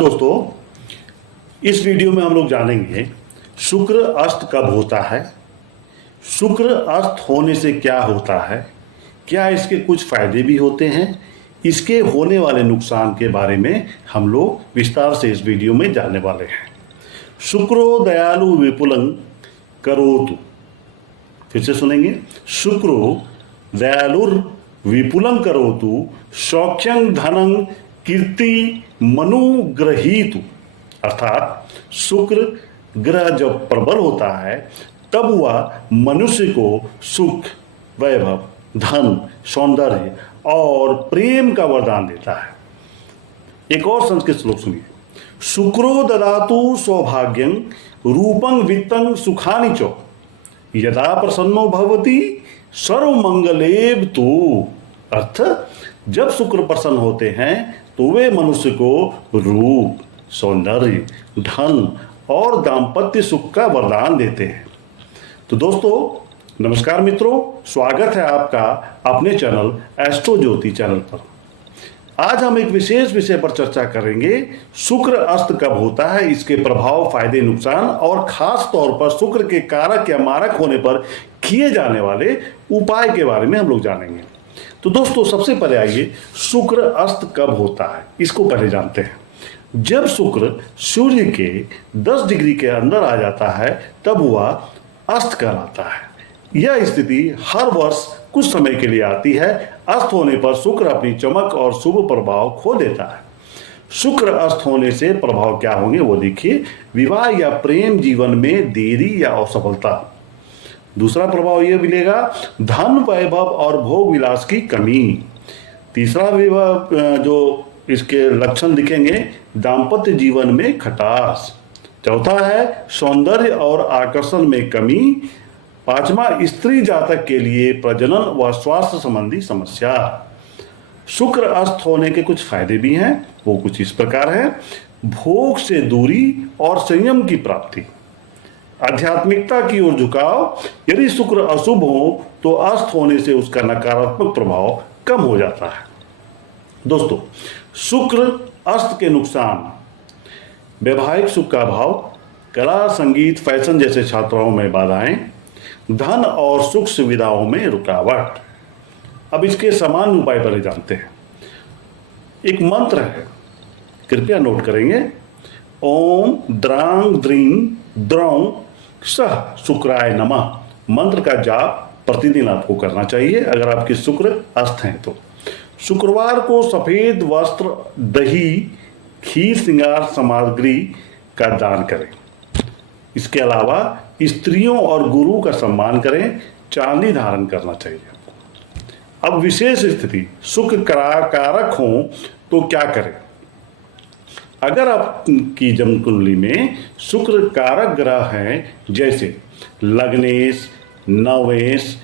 दोस्तों, इस वीडियो में हम लोग जानेंगे शुक्र अस्त कब होता है, शुक्र अस्त होने से क्या होता है, क्या इसके कुछ फायदे भी होते हैं, इसके होने वाले नुकसान के बारे में हम लोग विस्तार से इस वीडियो में जानने वाले हैं। शुक्रो दयालु विपुलं करोतु, फिर से सुनेंगे, शुक्रो दयालुर विपुलं करोतु सौख्यं धनं कीर्ति मनुग्रहीतु। अर्थात शुक्र ग्रह जब प्रबल होता है तब वह मनुष्य को सुख, वैभव, धन, सौंदर्य और प्रेम का वरदान देता है। एक और संस्कृत श्लोक सुनिए, शुक्रो ददातु सौभाग्यं रूपं वित्तं सुखानि च यदा प्रसन्नो भवति सर्वमंगलेव तु। अर्थ, जब शुक्र प्रसन्न होते हैं तो वे मनुष्य को रूप, सौंदर्य, धन और दाम्पत्य सुख का वरदान देते हैं। तो दोस्तों नमस्कार मित्रों, स्वागत है आपका अपने चैनल एस्ट्रो ज्योति चैनल पर। आज हम एक विशेष विषय पर चर्चा करेंगे, शुक्र अस्त कब होता है, इसके प्रभाव, फायदे, नुकसान और खास तौर पर शुक्र के कारक या मारक होने पर किए जाने वाले उपाय के बारे में हम लोग जानेंगे। तो दोस्तों सबसे पहले आइए, शुक्र अस्त कब होता है इसको पहले जानते हैं। जब शुक्र सूर्य के 10 डिग्री के अंदर आ जाता है तब वह अस्त कहलाता है। यह स्थिति हर वर्ष कुछ समय के लिए आती है। अस्त होने पर शुक्र अपनी चमक और शुभ प्रभाव खो देता है। शुक्र अस्त होने से प्रभाव क्या होंगे वो देखिए, विवाह या प्रेम जीवन में देरी या असफलता। दूसरा प्रभाव यह मिलेगा, धन, वैभव और भोग विलास की कमी। तीसरा विवाह जो इसके लक्षण दिखेंगे, दाम्पत्य जीवन में खटास। चौथा है सौंदर्य और आकर्षण में कमी। पांचवा, स्त्री जातक के लिए प्रजनन व स्वास्थ्य संबंधी समस्या। शुक्र अस्त होने के कुछ फायदे भी हैं, वो कुछ इस प्रकार है, भोग से दूरी और संयम की प्राप्ति, आध्यात्मिकता की ओर झुकाव। यदि शुक्र अशुभ हो तो अस्त होने से उसका नकारात्मक प्रभाव कम हो जाता है। दोस्तों, शुक्र अस्त के नुकसान, वैवाहिक सुख का अभाव, कला, संगीत, फैशन जैसे छात्राओं में बाधाएं, धन और सुख सुविधाओं में रुकावट। अब इसके सामान्य उपाय पहले जानते हैं। एक मंत्र है, कृपया नोट करेंगे, ओम द्रांग द्रीं द्रौं सह शुक्राय नमः। मंत्र का जाप प्रतिदिन आपको करना चाहिए अगर आपके शुक्र अस्त हैं तो। शुक्रवार को सफेद वस्त्र, दही, खीर, श्रृंगार सामग्री का दान करें। इसके अलावा स्त्रियों और गुरु का सम्मान करें, चांदी धारण करना चाहिए। अब विशेष स्थिति, शुक्र कारक हो तो क्या करें। अगर आपकी जन्म कुंडली में शुक्र कारक ग्रह हैं, जैसे लग्नेश, नवेश,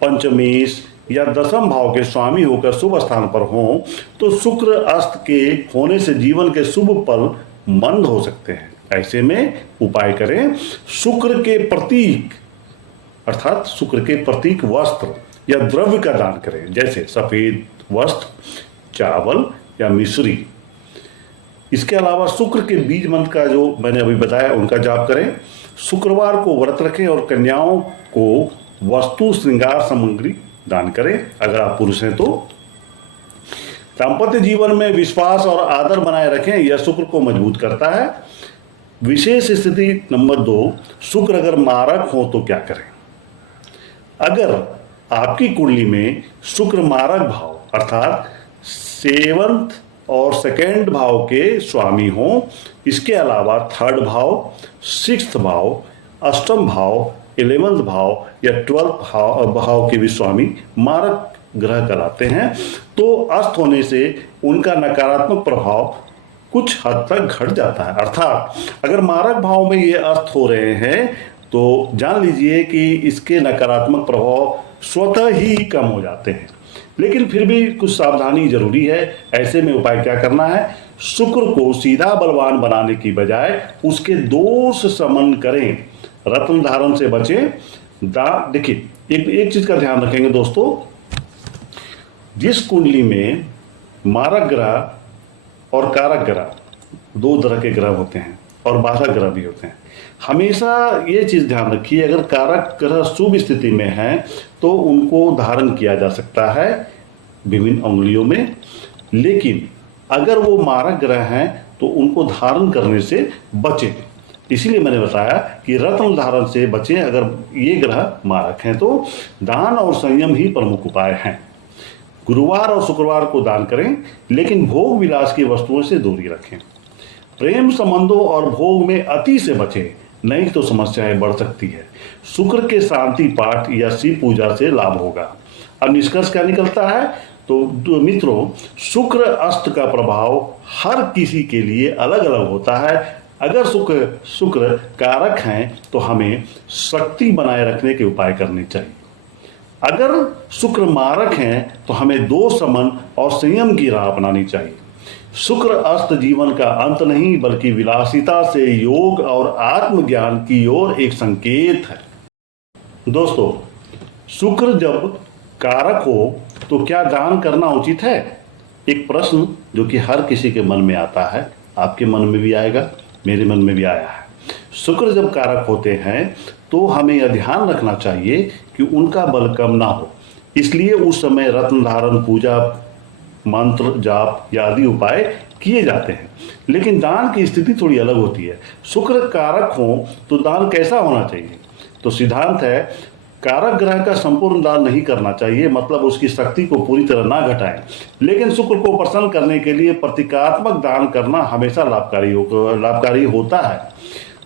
पंचमेश या दशम भाव के स्वामी होकर शुभ स्थान पर हों तो शुक्र अस्त के होने से जीवन के शुभ पल मंद हो सकते हैं। ऐसे में उपाय करें, शुक्र के प्रतीक अर्थात शुक्र के प्रतीक वस्त्र या द्रव्य का दान करें, जैसे सफेद वस्त्र, चावल या मिश्री। इसके अलावा शुक्र के बीज मंत्र का जो मैंने अभी बताया उनका जाप करें। शुक्रवार को व्रत रखें और कन्याओं को वस्तु, श्रृंगार सामग्री दान करें अगर आप पुरुष हैं तो। दाम्पत्य जीवन में विश्वास और आदर बनाए रखें, यह शुक्र को मजबूत करता है। विशेष स्थिति नंबर 2, शुक्र अगर मारक हो तो क्या करें। अगर आपकी कुंडली में शुक्र मारक भाव अर्थात 7th और 2nd भाव के स्वामी हो, इसके अलावा 3rd भाव, 6th भाव, 8म भाव, 11th भाव या 12th भाव के भी स्वामी मारक ग्रह कहलाते हैं, तो अस्त होने से उनका नकारात्मक प्रभाव कुछ हद तक घट जाता है। अर्थात अगर मारक भाव में ये अस्त हो रहे हैं तो जान लीजिए कि इसके नकारात्मक प्रभाव स्वतः ही कम हो जाते हैं। लेकिन फिर भी कुछ सावधानी जरूरी है। ऐसे में उपाय क्या करना है, शुक्र को सीधा बलवान बनाने की बजाय उसके दोष शमन करें, रत्न धारण से बचें। देखिए एक चीज का ध्यान रखेंगे दोस्तों, जिस कुंडली में मारक ग्रह और कारक ग्रह दो तरह के ग्रह होते हैं और बाधक ग्रह भी होते हैं। हमेशा ये चीज़ ध्यान रखिए, अगर कारक ग्रह शुभ स्थिति में है तो उनको धारण किया जा सकता है विभिन्न अंगुलियों में, लेकिन अगर वो मारक ग्रह हैं तो उनको धारण करने से बचें। इसीलिए मैंने बताया कि रत्न धारण से बचें अगर ये ग्रह मारक हैं तो। दान और संयम ही प्रमुख उपाय हैं। गुरुवार और शुक्रवार को दान करें, लेकिन भोग विलास की वस्तुओं से दूरी रखें। प्रेम संबंधों और भोग में अति से बचें, नहीं तो समस्याएं बढ़ सकती है। शुक्र के शांति पाठ या शिव पूजा से लाभ होगा। अब निष्कर्ष क्या निकलता है? तो मित्रों, शुक्र अस्त का प्रभाव हर किसी के लिए अलग अलग होता है। अगर शुक्र कारक हैं तो हमें शक्ति बनाए रखने के उपाय करने चाहिए। अगर शुक्र मारक हैं तो हमें दो समन और संयम की राह अपनानी चाहिए। शुक्र अस्त जीवन का अंत नहीं, बल्कि विलासिता से योग और आत्मज्ञान की ओर एक संकेत है। दोस्तों, शुक्र जब कारक हो तो क्या दान करना उचित है? एक प्रश्न जो कि हर किसी के मन में आता है, आपके मन में भी आएगा, मेरे मन में भी आया है। शुक्र जब कारक होते हैं तो हमें यह ध्यान रखना चाहिए कि उनका बल कम ना हो, इसलिए उस समय रत्न धारण, पूजा, मंत्र जाप या आदि उपाय किए जाते हैं। लेकिन दान की स्थिति थोड़ी अलग होती है। शुक्र कारक हो तो दान कैसा होना चाहिए? तो सिद्धांत है, कारक ग्रह का संपूर्ण दान नहीं करना चाहिए, मतलब उसकी शक्ति को पूरी तरह ना घटाएं। लेकिन शुक्र को प्रसन्न करने के लिए प्रतीकात्मक दान करना हमेशा लाभकारी होता है।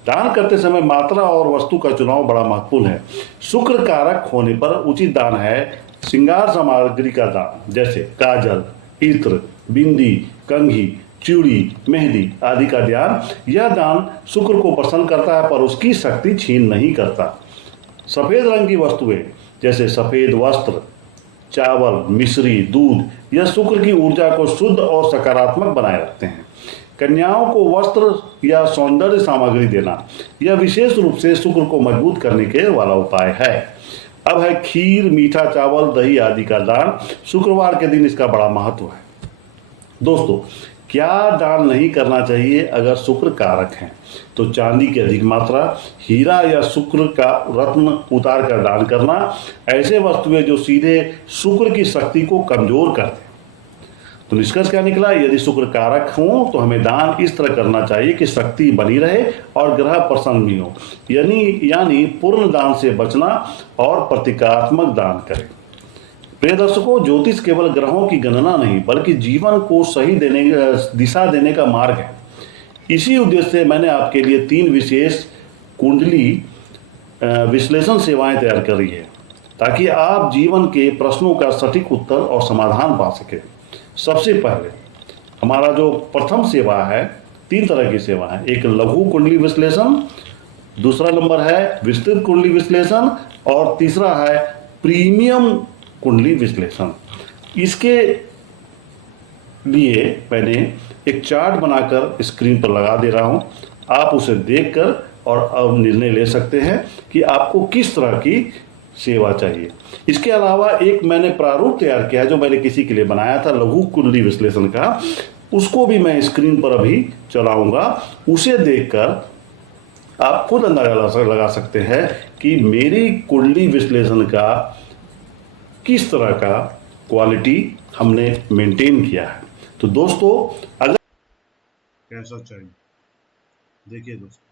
दान करते समय मात्रा और वस्तु का चुनाव बड़ा महत्वपूर्ण है। शुक्र कारक होने पर उचित दान है श्रृंगार सामग्री का दान, जैसे काजल, इत्र, बिंदी, कंघी, चूड़ी, मेहंदी आदि का दान। यह दान शुक्र को प्रसन्न करता है पर उसकी शक्ति छीन नहीं करता। सफ़ेद रंग की वस्तुएं जैसे सफ़ेद वस्त्र, चावल, मिश्री, दूध यह शुक्र की ऊर्जा को शुद्ध और सकारात्मक बनाए रखते हैं। कन्याओं को वस्त्र या सौंदर्य सामग्री देना यह विशेष रूप से शुक्र को मजबूत करने के वाला उपाय है। अब है खीर, मीठा चावल, दही आदि का दान। शुक्रवार के दिन इसका बड़ा महत्व है। दोस्तों, क्या दान नहीं करना चाहिए अगर शुक्र कारक हैं? तो चांदी की अधिक मात्रा, हीरा या शुक्र का रत्न उतार कर दान करना, ऐसे वस्तुएं जो सीधे शुक्र की शक्ति को कमजोर कर दें। तो निष्कर्ष क्या निकला? यदि शुक्र कारक हों तो हमें दान इस तरह करना चाहिए कि शक्ति बनी रहे और ग्रह प्रसन्न भी हो, यानी पूर्ण दान से बचना और प्रतीकात्मक दान करें। प्रिय दर्शकों, ज्योतिष केवल ग्रहों की गणना नहीं, बल्कि जीवन को सही दिशा देने का मार्ग है। इसी उद्देश्य से मैंने आपके लिए 3 विशेष कुंडली विश्लेषण सेवाएं तैयार करी है, ताकि आप जीवन के प्रश्नों का सटीक उत्तर और समाधान पा सकें। सबसे पहले हमारा जो प्रथम सेवा है, 3 तरह की सेवा है। एक लघु कुंडली विश्लेषण, दूसरा नंबर है विस्तृत कुंडली विश्लेषण और तीसरा है प्रीमियम कुंडली विश्लेषण। इसके लिए मैंने एक चार्ट बनाकर स्क्रीन पर लगा दे रहा हूं। आप उसे देखकर और अब निर्णय ले सकते हैं कि आपको किस तरह की सेवा चाहिए। इसके अलावा एक मैंने प्रारूप तैयार किया जो मैंने किसी के लिए बनाया था लघु कुंडली विश्लेषण का, उसको भी मैं स्क्रीन पर अभी चलाऊंगा। उसे देखकर आप खुद अंदाजा लगा सकते हैं कि मेरी कुंडली विश्लेषण का किस तरह का क्वालिटी हमने मेंटेन किया है। तो दोस्तों, अगर कैसा चाहिए देखिए दोस्तों,